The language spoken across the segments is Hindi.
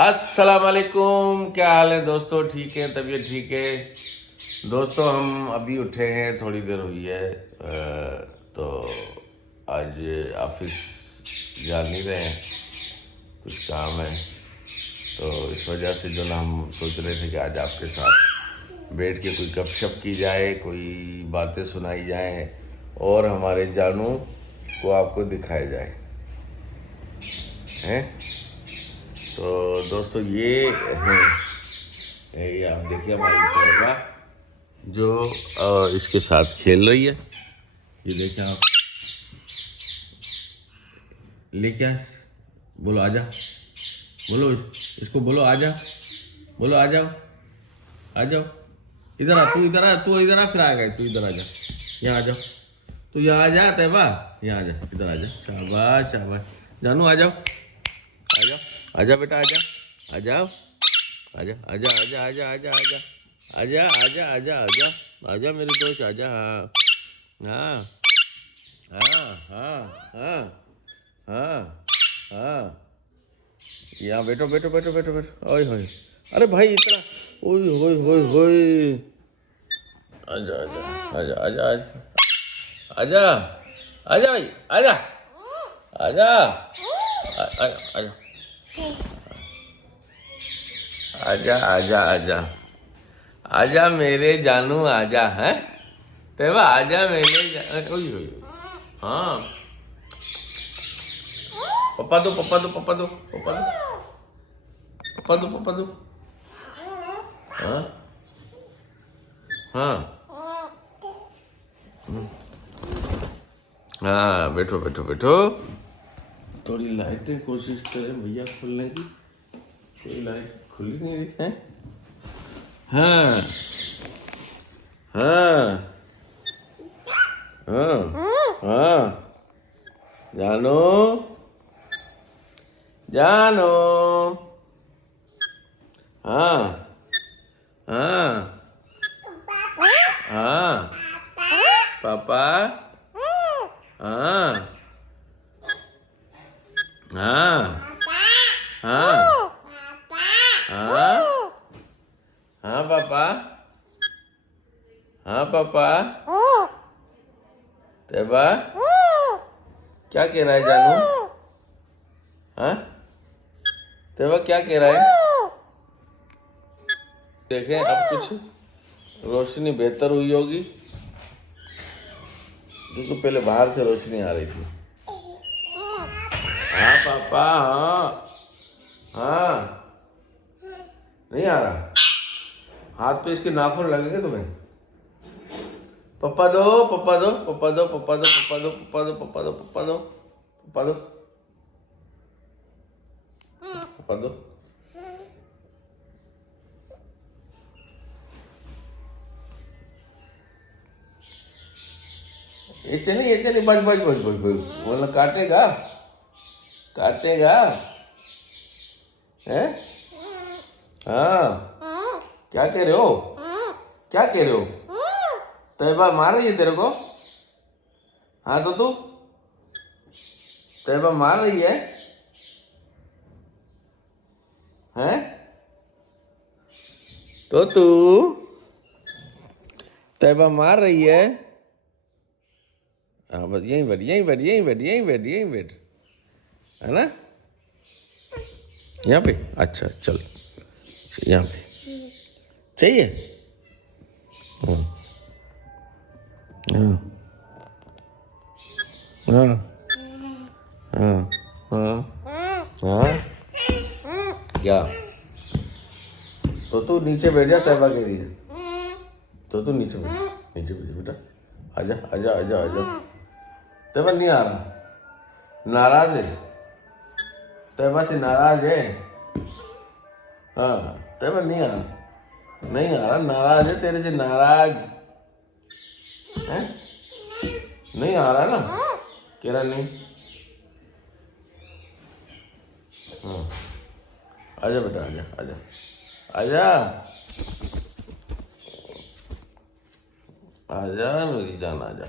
अस्सलाम वालेकुम। क्या हाल है दोस्तों? ठीक है, तबीयत ठीक है दोस्तों? हम अभी उठे हैं, थोड़ी देर हुई है। तो आज ऑफिस जा नहीं रहे हैं, कुछ काम है। तो इस वजह से जो ना हम सोच रहे थे कि आज आपके साथ बैठ के कोई गपशप की जाए, कोई बातें सुनाई जाए और हमारे जानू को आपको दिखाया जाए, हैं? तो दोस्तों ये हैं, ये आप देखिए हमारी कौवा जो इसके साथ खेल रही है। ये देखिए आप, लेके आ, बोलो आजा, बोलो इसको, बोलो आजा, बोलो आ जाओ, आ जाओ, इधर आ, तू इधर आ, तू इधर आ, फिर आएगा, तू इधर आ जा, यहाँ आ जाओ, तू यहाँ आ जा तैयबा, यहाँ आ जा, इधर आ जा, शाबाश शाबाश, जानू आ जाओ, आ जाओ, आजा बेटा, आजा, आ जाओ, आजा आजा आजा आजा आजा आजा आजा आजा आजा आजा आजा मेरे दोस्त, आजा। हाँ हाँ हाँ हाँ हाँ हाँ हाँ, यहाँ बैठो बैठो बैठो बैठो बैठो, ओए होए, अरे भाई इतना, ओए होए होए होए, आजा आजा आजा आजा आजा आजा भाई, आजा आजा आजा आजा आजा आजा आजा मेरे जानू, आजा, हैं तेवा, आजा मेरे हाँ, पप्पा दो पप्पा दो पप्पा दो पप्पा दो पप्पा दो पप्पा दो, हाँ हाँ हाँ, बैठो बैठो बैठो, थोड़ी लाइटें कोशिश करें भैया खोलने की, कोई लाइट खुली नहीं रही है। हाँ हाँ हाँ हाँ, जानो जानो, हाँ हाँ हाँ, पापा, हाँ हाँ हाँ हाँ हाँ पापा, हाँ पापा, तैयबा क्या कह रहा है जानू? हाँ तैयबा क्या कह रहा है? देखें अब कुछ रोशनी बेहतर हुई होगी, क्योंकि पहले बाहर से रोशनी आ रही थी। हाँ पापा, हाँ हाँ, नहीं आ रहा, हाथ पे इसके नाखून लगेंगे तुम्हें। पप्पा दो पप्पा दो पप्पा दो पप्पा दो पप्पा दो पप्पा दो पप्पा दो पप्पा दो पप्पा दो पप्पा दो, ये चलिए बज बज बज बज बज, बोलना काटेगा, काटेगा, है? हाँ, क्या कह रहे हो, क्या कह रहे हो? तैयबा मार रही है तेरे को? हाँ तो तू, तैयबा मार रही है, हैं? तो तू, तैयबा मार रही है? हाँ बस यहीं बैठ, यहीं बैठ, यहीं बैठ, यहीं बैठ, यहीं बैठ, है ना? यहाँ पे, अच्छा चल, यहाँ पे चाहिए। हाँ हाँ हाँ हाँ हाँ, क्या? तो तू नीचे बैठ जा, तैयबा के लिए, तो तू नीचे बैठ, नीचे बैठ बेटा, आजा आजा आजा आजा, तैयबा नहीं आ रहा, नाराज है, तैयबा से नाराज है, हाँ तैयबा नहीं आ रहा, नहीं आ रहा, नाराज है तेरे से, नाराज है, नहीं आ रहा ना, कह रहा नहीं, हाँ आजा बेटा, आजा आजा आजा आजा मेरी जान, आजा,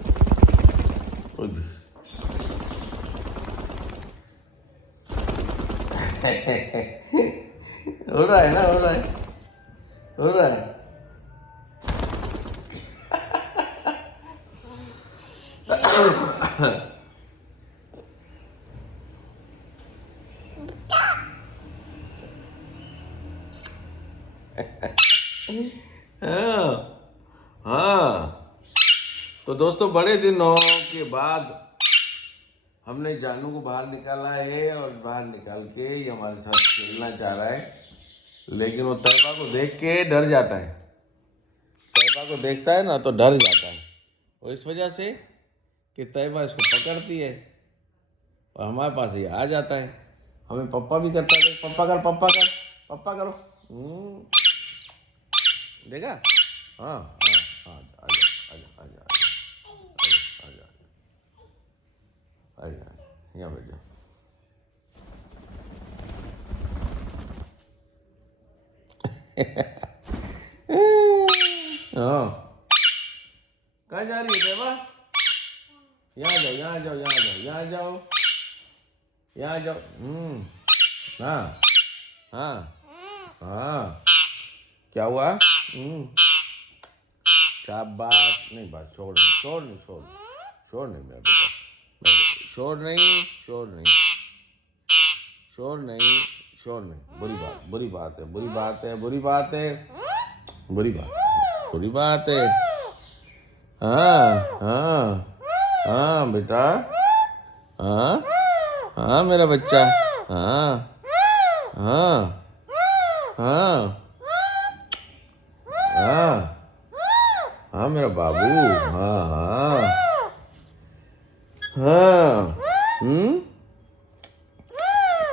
हो रहा है ना, हो रहा है, हो रहा है। हाँ हाँ। तो दोस्तों, बड़े दिनों के बाद हमने जानू को बाहर निकाला है और बाहर निकाल के ये हमारे साथ खेलना चाह रहा है, लेकिन वो तैयबा को देख के डर जाता है। तैयबा को देखता है ना तो डर जाता है, और इस वजह से कि तैयबा इसको पकड़ती है और हमारे पास ये आ जाता है। हमें पप्पा भी करता है, पप्पा कर, पप्पा कर, पप्पा करो। देखा? हाँ हाँ हाँ, आजा आजा आजा आजा आजा आजा, यहाँ बैठ जाओ। हाँ, कहाँ जा रही है तैयबा? यहाँ जाओ, यहाँ जाओ, यहाँ जाओ, यहाँ जाओ, यहाँ जाओ। हाँ हाँ हाँ, क्या हुआ? शाबाश। नहीं, बात छोड़ नहीं, छोड़ नहीं, छोड़ छोड़ नहीं मेरा बेटा, मेरा बेटा, शोर नहीं, शोर नहीं, शोर नहीं, शोर नहीं। बुरी बात, बुरी बात है, बुरी बात है, बुरी बात है, बुरी बात, बुरी बात है। हाँ हाँ हाँ बेटा, हाँ हाँ मेरा बच्चा, हाँ हाँ हाँ हाँ हाँ मेरा बाबू, हाँ हाँ हाँ,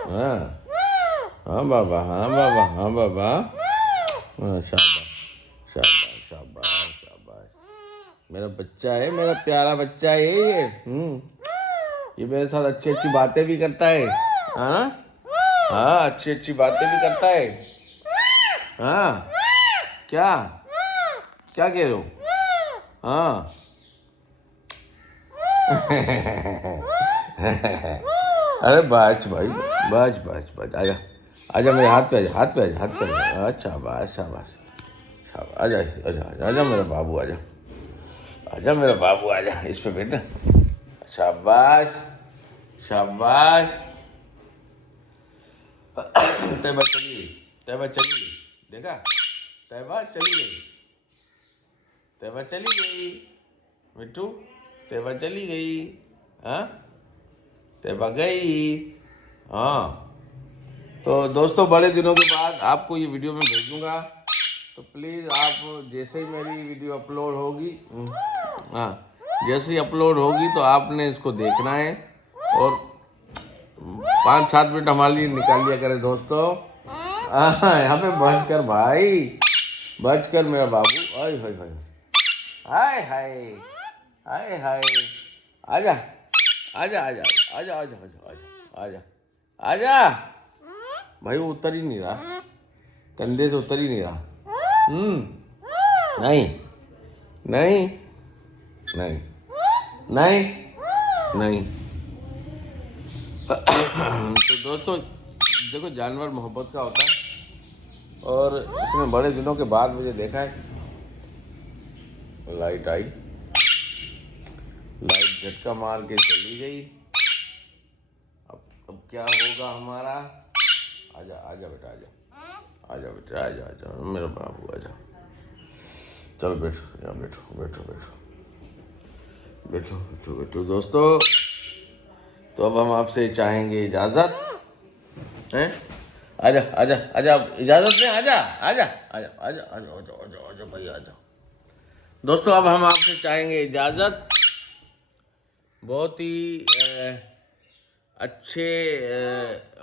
हाँ हाँ बाबा, हाँ बाबा, हाँ बाबा, हाँ, शाबाश शाबाश शाबाश शाबाश। मेरा बच्चा है, मेरा प्यारा बच्चा है ये मेरे साथ अच्छी अच्छी बातें भी करता है। हाँ हाँ, अच्छी अच्छी बातें भी करता है। हाँ, क्या क्या कह रहे हो? हाँ। अरे बाज भाई, बाज बाज बाज, आजा आजा, मेरे हाथ पे आजा, हाथ पे आजा, हाथ पे आजा। अच्छा, शाबाश शाबाश शाबाश, आजा आजा आजा, आजा मेरा बाबू, आजा आजा मेरा बाबू, आजा इस पे बैठ ना। शाबाश शाबाश। तैयबा चली गई, तैयबा चली गई, देखा? तैयबा चली गई, तैयबा चली गई मिट्टू, तैयबा चली गई। हाँ, तैयबा गई। हाँ, तो दोस्तों, बड़े दिनों के बाद आपको ये वीडियो मैं भेजूंगा, तो प्लीज़ आप जैसे ही मेरी वीडियो अपलोड होगी, हाँ, जैसे ही अपलोड होगी तो आपने इसको देखना है और 5-7 मिनट हमारे लिए निकाल लिया करें दोस्तों। हाँ, यहाँ पे बच कर भाई, बच कर मेरा बाबू। आय हाय हाय, हाय हाय, हाय हाय, आजा आजा आजा आजा आजा आजा आजा आजा। भाई वो उतर ही नहीं रहा, कंधे से उतर ही नहीं रहा। नहीं नहीं नहीं नहीं नहीं। तो दोस्तों, देखो, जानवर मोहब्बत का होता है, और इसने बड़े दिनों के बाद मुझे देखा है। लाइट आई, लाइट झटका मार के चली गई। अब क्या होगा हमारा? आजा आजा बेटा, आजा आजा बेटा, आजा आजा मेरा बाबू, आजा। चलो बैठो, यहाँ बैठो बैठो बैठो बैठो बैठो बैठो। दोस्तों, तो अब हम आपसे चाहेंगे इजाज़त, हैं? आजा आजा आजा, इजाज़त में आजा आजा आजा आजा आजा आजा आजा आजा भाई, आजा। दोस्तों, अब हम आपसे चाहेंगे इजाज़त, बहुत ही अच्छे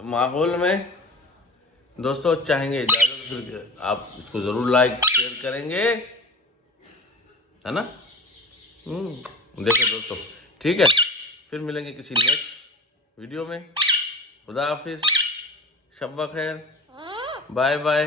माहौल में। दोस्तों, चाहेंगे इजाज़त, फिर आप इसको ज़रूर लाइक शेयर करेंगे, है ना? देखो दोस्तों, ठीक है, फिर मिलेंगे किसी नेक्स्ट वीडियो में। खुदा हाफिज़, शब खैर, बाय बाय।